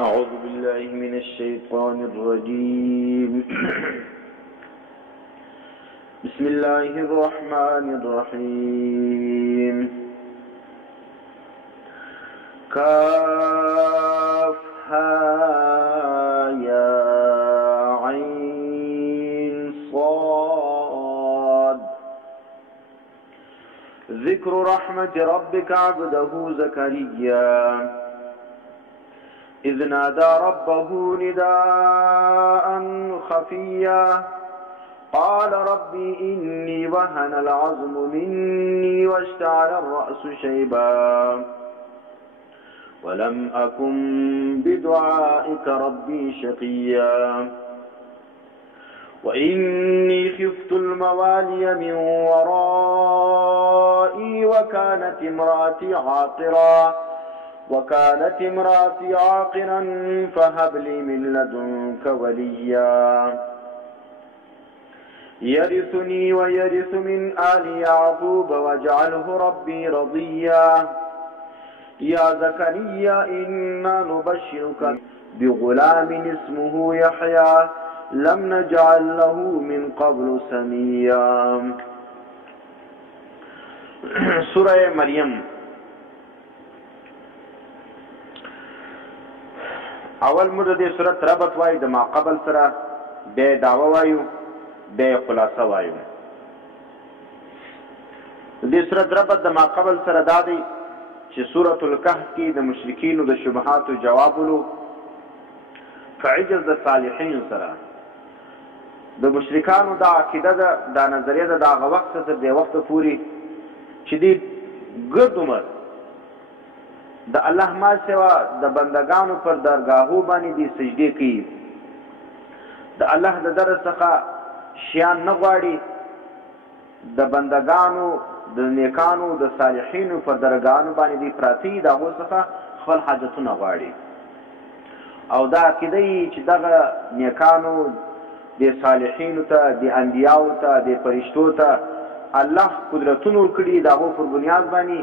أعوذ بالله من الشيطان الرجيم بسم الله الرحمن الرحيم كافها يا عين صاد ذكر رحمة ربك عبده زكريا إذ نادى ربه نداء خفيا قال ربي إني وهن العظم مني واشتعل الرأس شيبا ولم أكن بدعائك ربي شقيا وإني خفت الموالي من ورائي وكانت امرأتي عاقرا فهب لي من لدنك وليا يرثني ويرث من آل يعقوب واجعله ربي رضيا يا زكريا إنا نبشرك بغلام اسمه يحيى لم نجعل له من قبل سميا. سورة مريم اول مو د دې صورت ربط وایو د ما قبل سره بیا دعوه وایو بیا خلاصه وایو. د دې صورت ربط د ما قبل سره دا دی چې سورة الکهف کې د مشرکینو د شبهاتو جوابولو فعجز د صالحین سره د مشرکانو دا عقیده ده دا نظریه ده د هغه وخت تر دې وخته پورې چې دوی ګرد عمر د الله ما سوا د بندگانو پر درگاهو باندې دي سجدې کوي، د الله د در څخه شیان نه غواړي، د بندگانو د نیکانو د صالحینو پر درگاهانو باندې دي پراته دي، د هغو څخه خپل حاجتونه غواړي. او دا عقیده یي چې دغه نیکانو د صالحینو ته د انبیاو ته د فرشتو ته الله قدرتونه ورکړي، د هغو پر بنیاد باندې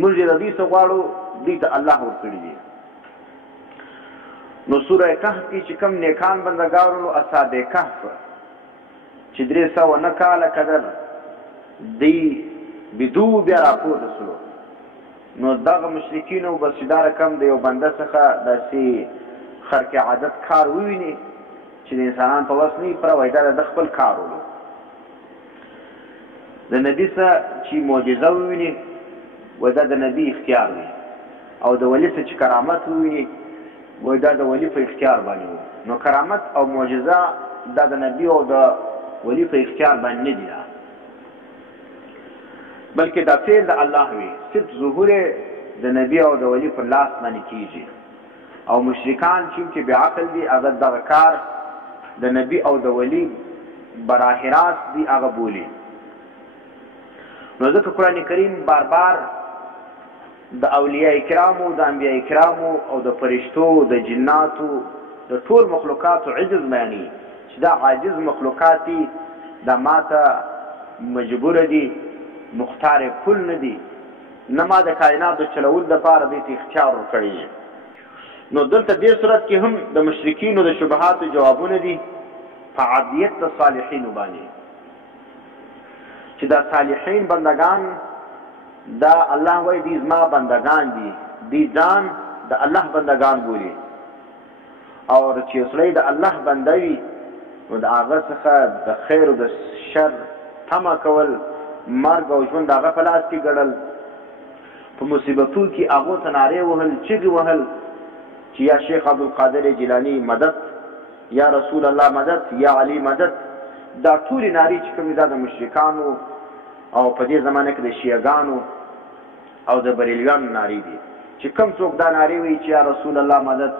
موږ د دوی څه غواړو دوی ته الله ورکړي دي. نو سوره کهف کې چې کوم نیکان بندګانو اصحاب کهف چې 309 کاله قدر دی بدو بیا راپورته سلو، نو دغه مشرکینو بس دا رقم د یو بنده څخه داسې خرق عادت کار وویني چې د انسانان په وس نه پر وایي دا د خپل کار ولو، د نبي څخه چې معجزه وویني و دا د نبی اختیار وي، او د ولی څخه چې کرامت وویني و دا د ولی په اختیار باندې وي. نو کرامت او معجزه دا د نبی او د ولی په اختیار باندې نه دي، بلکې دا فعل د الله وي، صرف ظهور د نبی او د ولی په لاس باندې کیږي. او مشرکان چې بې عقل دي هغه دغه کار د نبی او د ولی براه راست دي هغه بولي. نو ځکه قرآن کریم بار بار د اولیاء کرامو د انبیاء کرامو او د فرشتو د جناتو د ټول مخلوقاتو عجز بیانوي چې دا عاجز مخلوقات دي، دا ماته مجبور دي، مختار کل نه دي، نه ما د کائناتو چلول دپاره دوی ته اختیار ورکړی. نو دلته دې صورت کې هم د مشرکینو د شبهاتو جوابونه دي په عبدیت د صالحینو باندې چې دا صالحین بندگان دا الله وایي دي زما بندگان دي، دی ځان د الله بندگان بولي، او چې سړی د الله بنده وي نو د هغه څخه د خیر او د شر تمه کول، مرګ او ژوند د هغه په لاس کې ګڼل، په مصیبتو کې هغو ته نارې وهل، چغې وهل چې یا شیخ عبدالقادر جیلاني مدد، یا رسول الله مدد، یا علی مدد. دا ټولې نارې چې کومې دا د مشرکانو او په دې زمانه کې د شیعګانو او د بریلیانو نارې دي چې کوم څوک دا نارې وایي چې یا رسول الله مدد،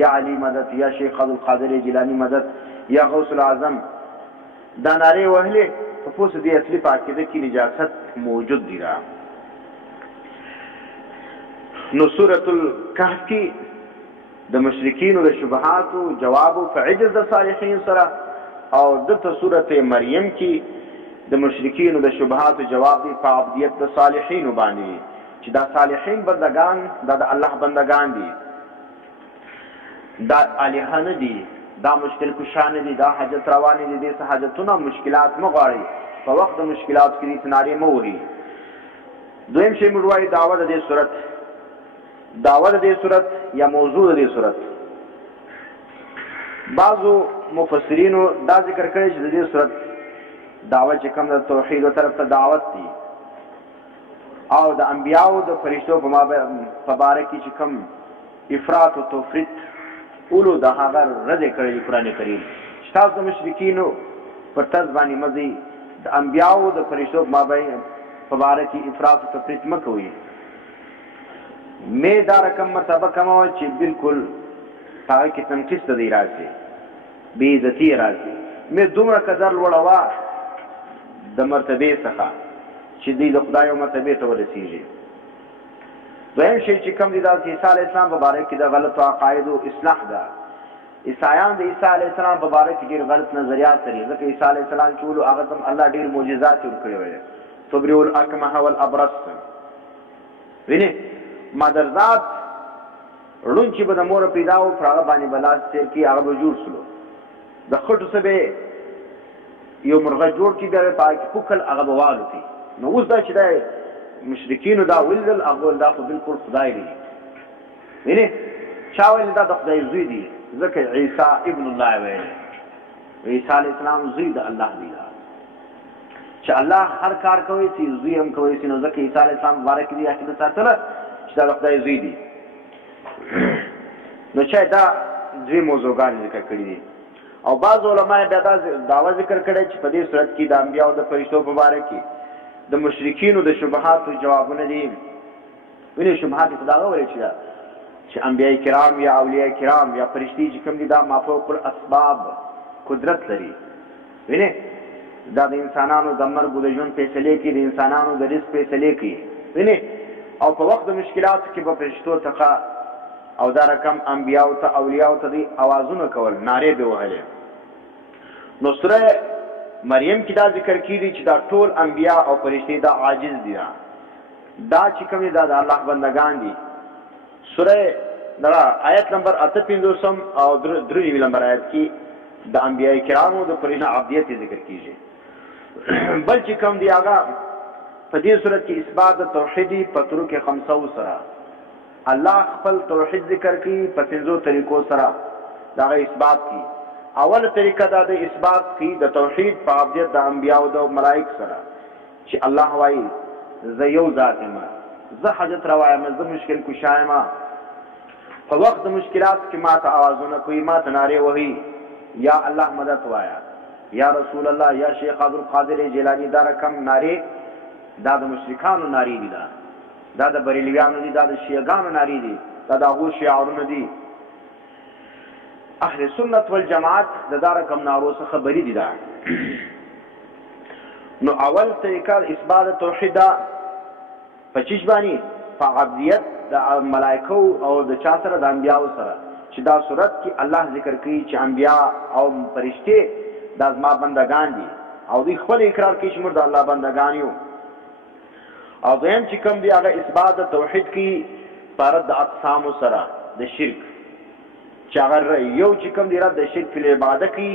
یا علی مدد، یا شیخ عبدالقادر جیلاني مدد، یا غوث العظم، دا نارې وهلې په پوسه دې اصلي په عقیده کې نجاست موجود دي. نو سورة الکهف کې د مشرکینو د شبهاتو جوابو په عجز د صالحین سره، او دلته سورة مریم کې د مشرکینو د شبهاتو جواب دی په عبدیت د صالحینو باندې چې دا صالحین بندگان دا د الله بندگان دي. دا الهه نه دي، دا مشکل کشا نه دي، دا حاجت روا نه دي، دې څه حاجتونه مشکلات مه غواړئ، په وخت د مشکلاتو کې دې نارې مه وهئ. دویم شی موږ وایو دعوه د دې صورت، دعوه د دې صورت یا موضوع د دې صورت. بعضو مفسرینو دا ذکر کړی چې د دې صورت دعوه چې کوم د توحید و طرف ته دعوت دی او د انبیاو د فرشتو په باره کې چې کوم افراط و تفریط اولو د هغه رد کړی قرآن کریم چې تاسو د مشرکینو پر طرز باندې مزي د انبیاو د فرشتو په باره کې افراط و تفریط مه کوئ. مې دا رقم مرتبه کومه چې بالکل هغه کې تنقیص ته دی راځي، بې عزتي راځي. مې دومره قدر لوړوه د مرتبې څخه چې دوی د خدای او مرتبې ته ورسېږي. دویم شی چې کوم دی دا چې عیسی علیه السلام په باره کې د غلطو عقایدو اصلاح ده. عیسایان د عیسی علیه السلام په باره کې ډېر غلط نظریات لري، ځکه عیسی علیه السلام چې ولو هغه ته الله ډېر معجزات ورکړي وی، تبرئ الاکمه والابرص. وینې مادرزاد ړوند چې به د موره پیدا و پر هغه باندې به لاس تېر کړي، هغه به جوړ سلو. د خټو څه به یو مرغه جوړ کړي، بیا به په هغه کې پوکل، هغه به والوتي. نو اوس دا چې دا مشرکینو دا ولیدل، هغه ویل دا خو بالکل خدای دی. وینې چا ویل دا د خدای زوی دی، ځکه عیسی ابن الله ویل، عیسی علیه السلام زوی د الله دی. چې الله هر کار کوي چې زوی هم کوي، نو ځکه عیسی علیه السلام مبارک دی عقیده ساتله چې دا د خدای زوی دی. نو چا دا دوی موضوعګان ذکر کړي دي. او بعض علما بیا دا دعوه ذکر کړی چې په دې صورت کې د انبیاو د فرشتو په باره کې د مشرکینو د شبهاتو جوابونه دي. وینې شبهات خو دا وایي چې انبیاء کرام یا اولیاء کرام یا فرشتي چې کوم دي دا مافوق الاسباب قدرت لري. وینې دا د انسانانو د مرګ او د ژوند فیصلې کوي، د انسانانو د رزق فیصلې کوي. وینې او په وخت د مشکلاتو کې به فرشتو څخه او دا رقم انبیاو ته اولیاو ته دی اوازونه کول، نارې به وهلې. نو سوره مریم کې دا ذکر کیږي چې دا ټول انبیا او فرشتي دا عاجز دي، دا چې کوم دا د الله بندگان دي. سوره دا آیت نمبر 58 او 3 نمبر آیت کې د انبیاء کرامو د فرشتو عبدیت ذکر کیږي. بل چې کوم دی هغه په دې صورت کې اثبات توحیدی په طرق 500 سره الله خپل توحید ذکر کوي په 5 طریقو سره دا اثبات کوي. اول طریقه دا د اثبات کوي د توحید په عبدیت د انبیاء او د ملائک سره چې الله وایي زه یو ذات یم، زه حاجت روا یم، زه مشکل کشا یم. په وخت د مشکلات کې ما ته آوازونه کوي، ما ته نارې وهي، یا الله مدد وایا، یا رسول الله، یا شیخ عبدالقادر جیلانی. دا رقم نارې دا د مشرکانو نارې دي، دا د بریلویانو دي، دا د شیعګانو نارې دي، دا د هغو شعارونه دي. اهل سنت والجماعت د دا رقم نارو څخه بری دي. دا نو اول طریقه اثبات توحید په چیش باندې په عبدیت د ملائکو او د چا سره د انبیاو سره چې دا صورت کې الله ذکر کوي چې انبیا او فرشته دا زما بندگان دي او دوی خپل اقرار کوي چې موږ د الله بندگان یو. او دویم چې کوم دی هغه اثبات توحید کې پرد د اقسام سره د شرک چې هغه یو چې کوم دی رد د شرک په عبادت کې،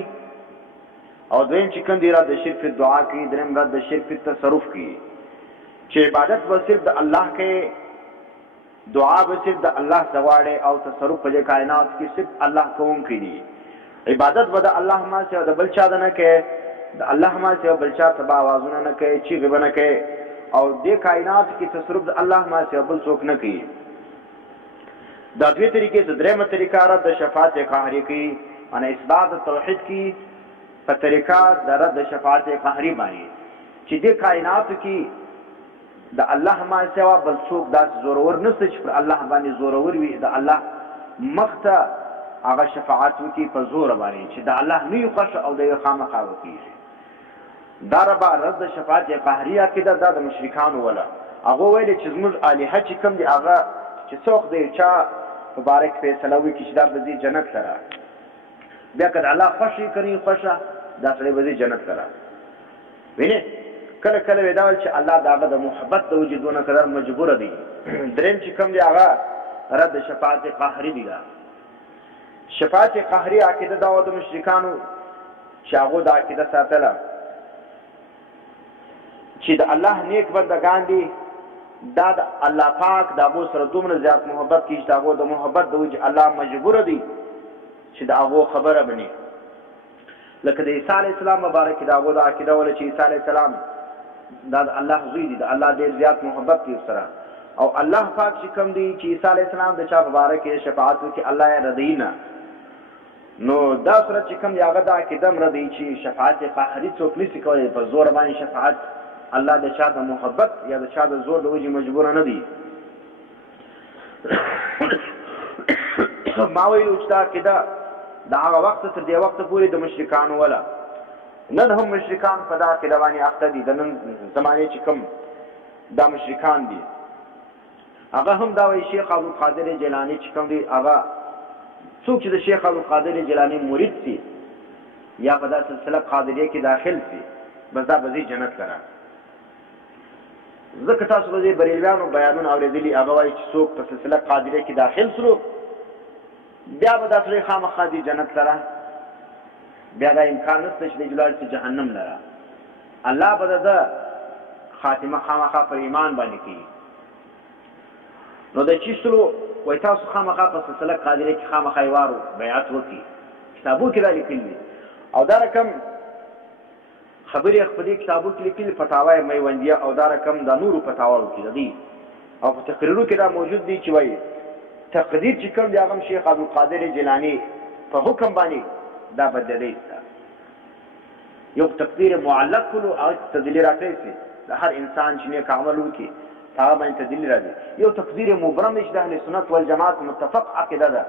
او دویم چې کوم دی رد د شرک په دعا کې، دریم رد د شرک په تصرف کې چې عبادت به صرف د الله کې، دعا به صرف د الله سواړي، او تصرف په کائنات کې صرف الله کوونکی دی. عبادت به د الله ما سره د بل چا نه کوي، د الله ما سره بل چا تبع आवाजونه نه کوي، چیغې به نه کوي، او د کائنات کې تصرف د الله ما سره بل څوک نه کوي. دا دوی طریقې د درېمه طریقه رد د شفاعت قهري کوي، معنی اثبات توحید کې په طریقه د رد د شفاعت قهري باندې چې د کائنات کې د الله ما سوا بل څوک داسې زورور نشته چې پر الله باندې زورور وي، د الله مخته هغه شفاعت وکړي په زور باندې چې د الله نه یو خوښ او د یو خامخا وکړي. دا ربا رد د شفاعت قهري عقیده دا د مشرکانو ولا هغه ویل چې زموږ الهه چې کوم دی هغه چې څوک دی چا مبارک فیصله وکړي چې دا به ځي جنت سره، بیا که د الله خوښي کوي خوښه دا سړی به ځي جنت سره. وینې کله کله وی دا ویل چې الله د هغه د محبت د وجودونه قدر مجبوره دی. دریم چې کوم دی هغه رد شفاعت قهري دی، شفاعت قهري عقیده دا د مشرکانو چې هغو دا عقیده ساتله چې د الله نیک بندګان دي دا د الله پاک د هغو سره دومره زیات محبت کوي چې د هغو د محبت د وجې الله مجبوره دی چې د هغو خبره بني. لکه د عیسی علیه السلام مبارک د هغو د عقیده وله چې عیسی علیه السلام دا د الله زوی دی، د الله ډېر زیات محبت کوي سره. او الله پاک چې کوم دی چې عیسی علیه السلام د چا مبارک شفاعت وکړي الله یې ردوي نه. نو دا صورت چې کوم دی هغه د عقیده هم ردوي چې شفاعت قهري څوک نشي کولی په زور باندې شفاعت الله د چا د محبت یا د چا د زور د وجې مجبوره نه دی. ما ویلو چې دا عقیده د هغه وخت تر دې وخته پورې د مشرکانو وله. نن هم مشرکان په دا عقیده باندې اخته دي. د نن زمانې چې کوم دا مشرکان دي هغه هم دا وایي شیخ عبدالقادر جیلاني چې کوم دی هغه څوک چې د شیخ عبدالقادر جیلاني مرید سي یا په دا سلسله قادریه کې داخل سي بس دا به ځي جنت لره. ځکه تاسو به د بریلویانو بیانونه اورېدلي هغه وایي چې څوک په سلسله قادریه کې داخل سلو بیا به دا سړی خامخا ځي جنت لره، بیا دا امکان نشته چې دی لاړ شي جهنم لره. الله به د خاتمه خامخا پر ایمان باندې کوي. نو د چې سلو وایي تاسو خامخا په سلسله قادریه کې خامخا یې وارو بیعت وکړي، کتابو کې دا لیکلي دي. او دا رقم خبرې خپلې کتابو کې لیکلي فتاوی میوندیه او دا رقم د نورو فتاواو کې دي او په تقریرو کې دا موجود دي چې وایي تقدیر چې کوم دی هغه شیخ عبدالقادر جیلاني په حکم باندې دا بدلې ده. یو تقدیر معلق کړو او تدلیل راکړي د هر انسان چې نیک عمل وکړي هغه باندې تدلیل راځي. یو تقدیر مبرم چې د اهل سنت والجماعت متفق عقیده ده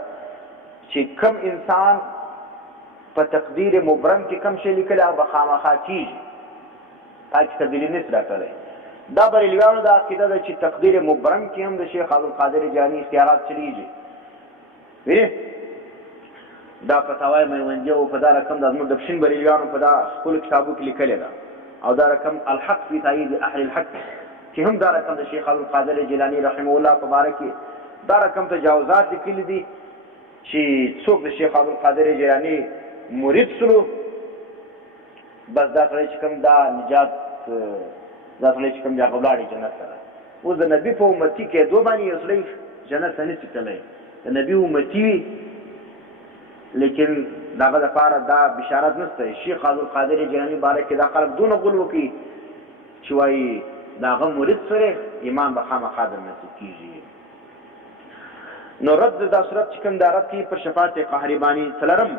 چې کوم انسان په تقدیر مبرم کې کم شی لیکلی هغه به خامخا کېږي، تاکې تدلیل نشي راکړی. دا بریلویانو دا عقیده ده چې تقدیر مبرم کې هم د شیخ عبدالقادر جیلاني اختیارات چلیږي. وینې دا فتاوی میوندیه او په دا رقم د زموږ د پښین بریلویانو په دا خپلو کتابو کې لیکلې ده. او دا رقم الحق فی تایید اهل الحق چې هم دا رقم د شیخ عبدالقادر جیلاني رحمه الله په باره کې دا رقم تجاوزات لیکلي دي چې څوک د شیخ عبدالقادر جیلاني مرید سلو بس دا سړی چې کوم دا نجات دا سړی چې کوم دی هغه ولاړې جنت سره. اوس د نبي په امتي کېدو باندې یو سړی جنت ته نشي تللی، د نبي امتي وي لیکن د هغه دپاره دا بشارت نشته. شیخ عبدالقادر جیلاني باره کې دا خلک دونه غول وکړي چې وایي د هغه مرید سره ایمان به خامخا در نصیب کېږي. نو رد دا صورت چې کوم دا رد کوي پر شفاعت قهري باندې. څلرم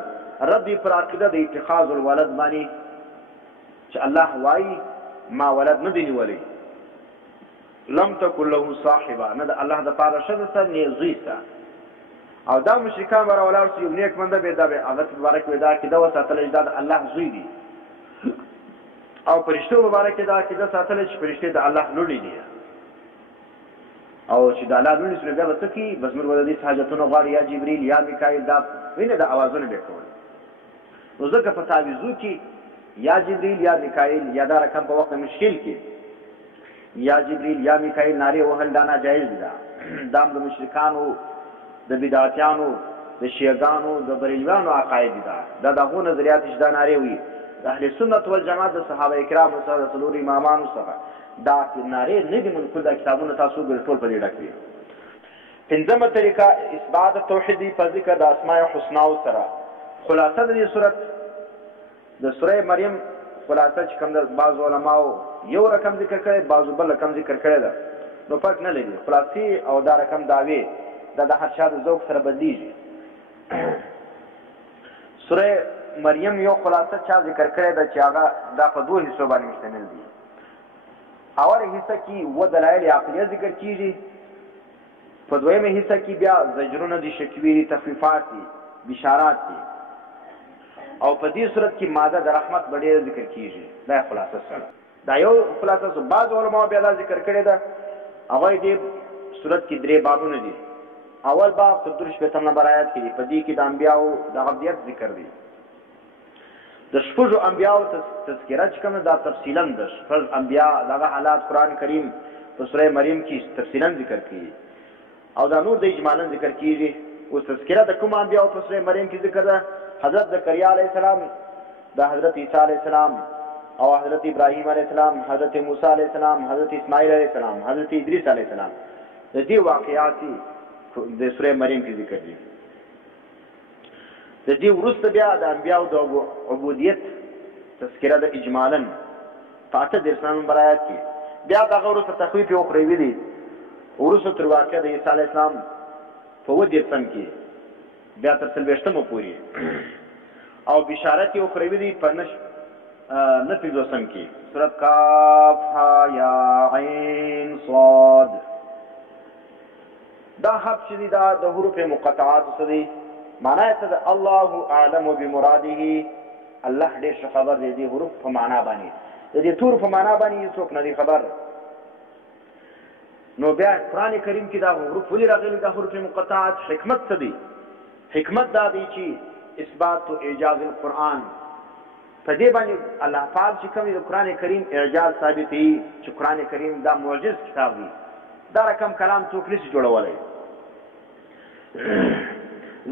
رد پر عقیده د اتخاذ الولد باندې چې الله وایي ما ولد نه دی نیولی، لم تکن له صاحبه، نه د الله دپاره ښځه سته نه یې زوی سته. او دا مشرکان به راولاړ شي یو نیک بنده به دا به هغه په باره کې دا عقیده وساتله چې دا د الله زوی دی. او فرشتو په باره کې دا عقیده ساتله چې فرشتې د الله لوڼې دي او چې د الله لوڼې سره بیا به څه کوي بس موږ به د دې حاجتونه غواړي یا جبریل یا میکایل دا وینې د اوازونه به یې کول. نو ځکه په تعویضو کې یا جبریل یا میکایل یا دا رقم په وخت مشکل کې یا جبریل یا میکایل نارې وهل دا ناجایز ده. دا هم د مشرکانو د بدعتیانو د شیعګانو د بریلویانو عقاید ده. دا د هغو نظریات چې دا نارې وي د اهل سنت والجماعت د صحابه کرامو سره د څلورو امامانو سره دا نارې نه دي منقول. دا کتابونه تاسو وګورئ ټول په دې ډک دي. پنځمه طریقه اثبات توحید په ذکر د اسماء الحسنا سره. خلاصه د دې صورت د سوره مریم خلاصه چې کوم د بعضو علماو یو رقم ذکر کړی بعضو بل رقم ذکر کړی ده نو فرق نه لري. خلاصې او دا رقم دعوې دا د هر چا د ذوق سره بدلیږي. سوره مریم یو خلاصه چا ذکر کړی ده چې هغه دا په دوه حصو باندې مشتمل دي. اول حصه کې و دلایل عقلیه ذکر کیږي، په دویمه حصه کې بیا زجرونه دي، شکوې دي، تخفیفات دي، بشارات دي. او په دې صورت کې ماده د رحمت ډېره ذکر کیږي. دا خلاصه سره دا یو خلاصه سره بعض علماء بیا دا ذکر کړی ده. هغه دې صورت کې درې بابونه دي. اول باب تر 30 نمبر آیات کې دي. په دې کې د انبیاو د عبدیت ذکر دی. د شپږو انبیاو تذکره چې کومه دا تفصیلا د شپږ انبیا دغه حالات قرآن کریم په سوره مریم کې تفصیلا ذکر کړي او دا نور د اجمالا ذکر کیږي. اوس تذکره د کوم انبیاء په سورې مریم کې ذکر ده حضرت زکریا علیه السلام د حضرت عیسی علیه السلام او حضرت ابراهیم علیه السلام حضرت موسی علیه السلام حضرت اسماعیل علیه السلام حضرت ادریس علیه السلام د دې واقعات د سورې مریم کې ذکر دي د دې وروسته بیا د انبیاء د عبودیت تذکره د اجمالا په 18 نمبر آیات کې بیا دغه وروسته تخویف اخروی دی وروسته تر واقع د عیسی علیه السلام په 10 کې بیا تر 40 پورې او بشارت اخروی دی په 9 کې سورۃ کاف ها یا عین صاد دا حرف چې دا د حروف مقطعات څه دي معنا یې څه ده الله اعلم بمراده الله ډېر ښه خبر دی دې حروف په معنا باندې د دې تور په معنا باندې څوک نه دی خبر نو بیا قرآن کریم کې دا حروف ولې راغلي دا حروف مقطعات حکمت څه دی حکمت دا دی چې اثبات و اعجاز القرآن په دې باندې الله پاک چې کوم د قرآن کریم اعجاز ثابتوي چې قرآن کریم دا معجز کتاب دی دا رقم کلام څوک نشي جوړولی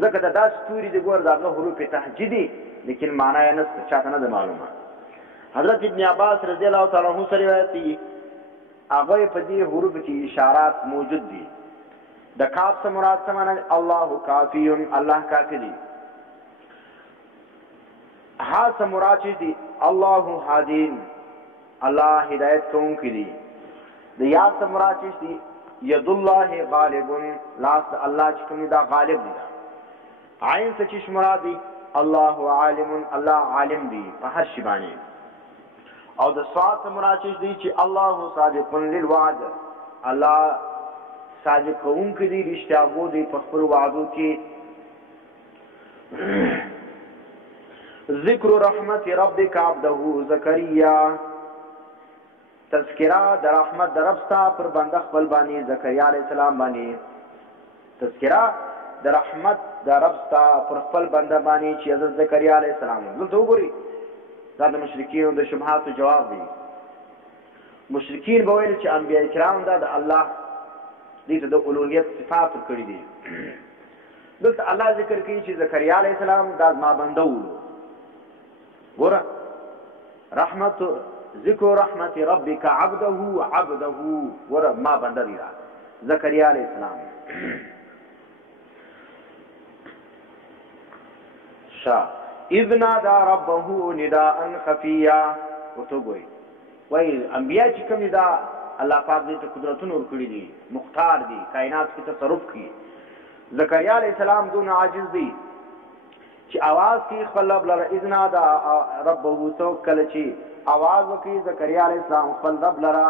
ځکه دا داسې توري د ګور دغه حروف تهجدي لیکن معنا یې نشته چاته نه ده معلومه حضرت ابن عباس رضی الله تعالی عنہ سره روایت دی هغه په دې حروف کې اشارات موجود دي د کاف څخه مراد څه معنی الله کافی الله کافی دی ها څخه مراد دي الله هادین الله هدایت کوونکی دی د یا څخه مراد دي ید الله غالب لاس الله چې کوم دا غالب دی عین څه چې مراد دي الله عالم الله عالم دی په هر شی باندې او د صاد مراد دي چې الله صادق للوعد الله صادق کوونکی دی رښتیا وو دی په خپل وعدو کې ذکر رحمت ربک عبده زکریا تذکرہ در رحمت در ربستا پر بنده خپل باندې زکریا علیہ السلام باندې تذکرہ در رحمت در ربستا پر خپل بنده باندې چې حضرت زکریا علیہ السلام دلته وګورئ دا د مشرکین د شبهاتو جواب دی مشرکین به ویل چې انبیاء کرام دا د الله دې ته د اولوهیت صفات کړی دي دلته الله ذکر کوي چې زکریا علیہ السلام دا ما بنده و ګوره رحمت ذکر رحمت ربک عبده ګوره ما بنده دی زکریا علیہ السلام اذ نادى ربه نداء خفيا وتوګوي وای انبیاء چې کوم دا الله پاک دې ته قدرتونه ورکړي دي مختار دي کائنات کې تصرف کوي زکریا علیہ السلام دون عاجز دی چې आवाज کې خپل رب لره اذ نادى ربه تو کله چې आवाज وکړي زکریا علیہ السلام خپل رب لره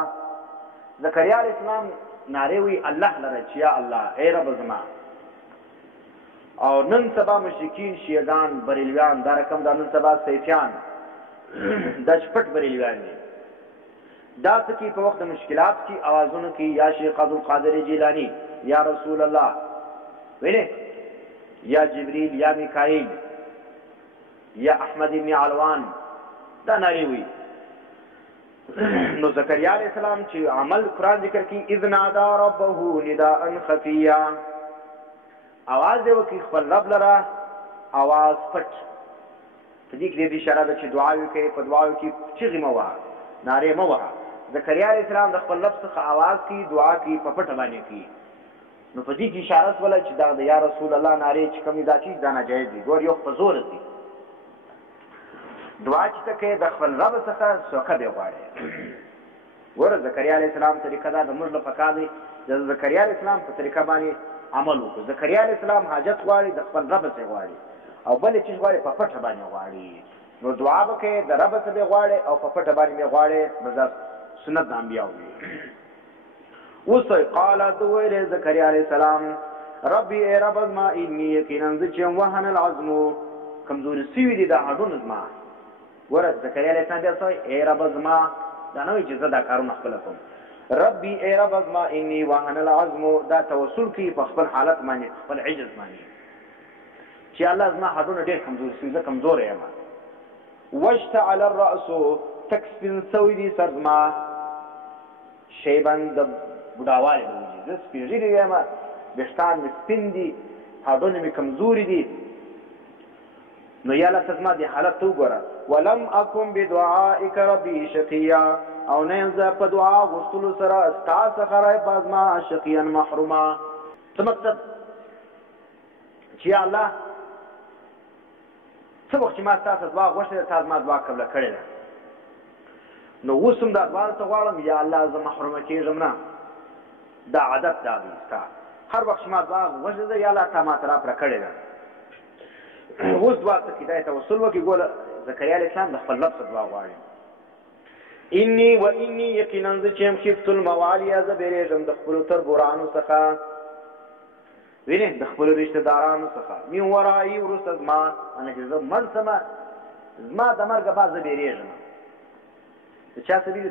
زکریا علیہ السلام ناره وی الله لره چې یا الله اے رب زما او نن سبا مشرکین شیعگان بریلویان دا رقم دا نن سبا سیفیان دا شپٹ بریلویان دی دا سکی په وقت مشکلات کی آوازونو کی یا شیخ عبدالقادر جیلانی یا رسول اللہ ویلے یا جبریل یا میکائیل یا احمد ابن علوان دا ناری ہوئی نو زکریا علیہ السلام چی عمل قرآن ذکر کی اذ نادا ربه نداء خفیا आवाज دی وکي خپل رب لره आवाज پټ په دې کې دې اشاره ده چې دعا وکړي په دعا کې چغې مو واه ناره مو واه زکریا علیہ السلام د خپل رب څخه आवाज کی دعا کی په پټ باندې کی نو په دې کې اشاره ولا چې دا یا رسول الله ناره چې کومې دا چیز دا ناجایز دي ګور یو په زور دي دعا چې ته د خپل رب څخه څوک دی غواړي ور زکریا علیہ السلام طریقه دا د موږ په کار دی د زکریا علیہ السلام په طریقه باندې عمل وکړو زکریا علیہ السلام حاجت غواړي د خپل رب څخه غواړي او بل چیز غواړي په پټه باندې غواړي نو دعا وکړي د رب څخه غواړي او په پټه باندې غواړي مزه سنت د انبیاء وي اوس قال دویر زکریا علیہ السلام ربي اے رب ما اني یقینا چې وهن العظم کمزوري سوي دي د هډونو زما ورته زکریا علیہ السلام بیا اے رب زما دا نو چې زدا کارونه خپل کوم ربي اے رب ما اني وهن العظم دا توسل کی په خپل حالت باندې خپل عجز باندې چې الله زما هډونه ډېر کمزور شي زه کمزور یم واشتعل الراس تکسبن سوي دي سرما شیبان د بډاواله دی زه سپیږی یم بشتان سپین دي هډونه مې کمزوري دي. نو یا الله ته زما دې حالت ته وګوره. ولم اکن بدعائک ربي شقیا، او نه یم زه په دعا غوښتلو سره ستا څخه رایې زما شقیا محرومه. څه مقصد چې یا الله څه وخت چې ما ستا څخه دعا غوښتې تا زما دعا قبله کړې ده، نو اوس هم دا دعا ته غواړم یا الله زه محرومه کېږم نه. دا عادت دا دی ستا، هر وخت چې ما دعا غوښتې ده یا الله تا ما ته راپره کړې ده. اوس دعا ته خدای توسل وکړي. ګوره زکریا علیه السلام د خپل رب څخه دعا غواړي. انی و انی یقینا زه چې یم خفت الموالیا، زه بیریږم د خپلو تربورانو څخه، وینې د خپلو رشته دارانو څخه، من ورایي وروسته زما، مانه چې زه مړ شمه زما د مرګه بعد زه بیریږم. د چا څه بیري؟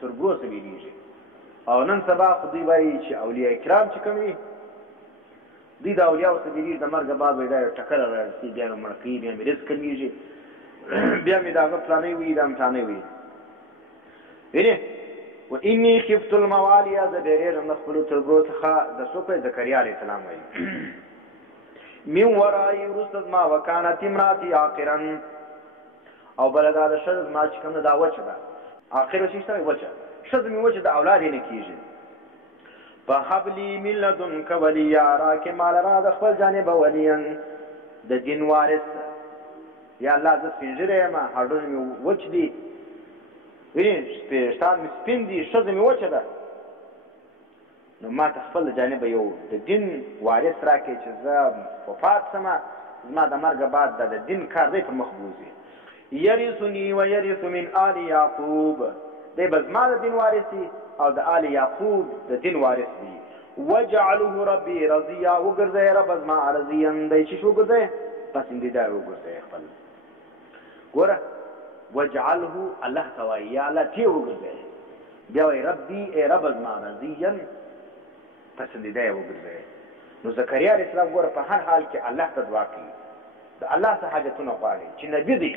تربورو څه بیریږي. او نن سبا خو دوی وایي چې اولیاء کرام چې کوم وي دوی د اولیاءو څه بیریږي، د مرګه بعد وایي دا یو ټکره رارسي، بیا مې مړ کوي، بیا مې رزق کمیږي، بیا مې د هغه فلانی وي دا امتحانه وي. وینې و انی خفت الموالیا، زه بیریږم د خپلو تربورو څخه. د څوک وایي؟ زکریا علیه السلام وایي. من ورایي وروسته زما وکانت امراتي عاقرا، او بله دا د ښځه زما چې کوم ده دا وچه ده. عاقر چې شته وچه ښځه مې وچه د اولاد یې نه کېږي. فهب لي من لدنک ولیا، راکې ماله را د خپل جانبه ولیا د دین وارث. یا الله زه سپین ږیری یم، هډونه مې وچ دي، وینې ویښتان مې سپین دي، ښځه مې وچه ده، نو ما ته خپل د جانبه یو د دین وارث راکړې چې زه وفات شمه، زما د مرګه بعد د دین کار دی پر مخ بوځي. یرثني و یرث من آل یعقوب، دی به زما د دین وارث دی او د آل یعقوب د دین وارث دی. وجعله ربي رضیا، وګرځئ رب زما رضیا، دی چې وګرځئ پسندیده وګرځئ خپل. ګوره وجعله الله ته وایي یا الله تی وګرځئ، بیا وایي ربي ای رب زما رضیا پسندیده یې وګرځئ. نو زکریا علیه السلام ګوره په هر حال کې الله ته دعا کوي، د الله څخه حاجتونه غواړي. چې نبي دی،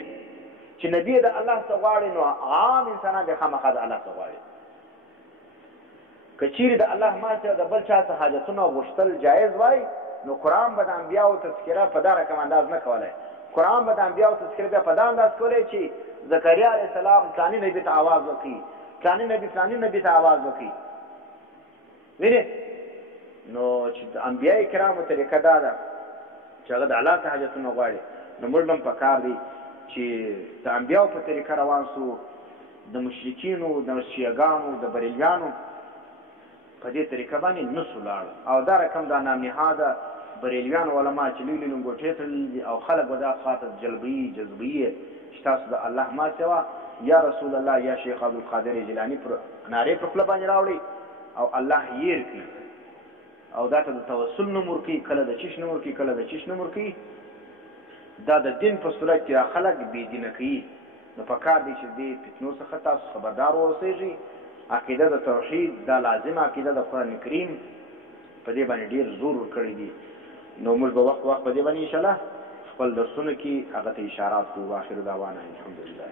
چې نبي د الله څخه غواړي، نو عام انسانان به خامخا د الله څخه غواړي. که چیرې د الله ما څخه د بل چا څخه حاجتونه غوښتل جایز وای، نو قرآن به د انبیاو تذکره په دا رقم انداز نه کولی. قرآن به د انبیاو تذکره بیا په دا انداز کولی چې زکریا علیه السلام فلاني نبي ته آواز وکړي، فلاني نبي ته آواز وکړي. وینې نو چې د انبیای کرامو طریقه دا ده چې هغه د الله ته حاجتونه غواړي، نو موږ هم پکار دی چې د انبیاو په طریقه روان سو، د مشرکینو، د شیعګانو، د بریلیانو په دې طریقه باندې نه سو لاړ. او دا رقم دا نامنهاده بریلیان علما چې لوی لوی لنګوټې تړلي دي او خلک به دا خاطر جذبوي چې تاسو د الله ما سوا یا رسول الله یا شیخ عبدالقادر جیلاني پر نارې پر خوله باندې راوړي او الله یې ورکړي، او دا ته د توسل نوم ورکړي، کله د چیش نوم ورکړي، کله د چیش نوم ورکړي. دا د دین په صورت کې خلک بې دینه کوي. نو پکار دی چې دې فتنو څخه تاسو خبردار واوسئ. عقیده د توحید دا لازمه عقیده د قرآن کریم په دې باندې ډېر زور ورکړی دی. نو موږ به وخت په دې باندې انشاءالله خپل درسونه کې هغه ته اشارات کوو. واخر دعوانا الحمدلله.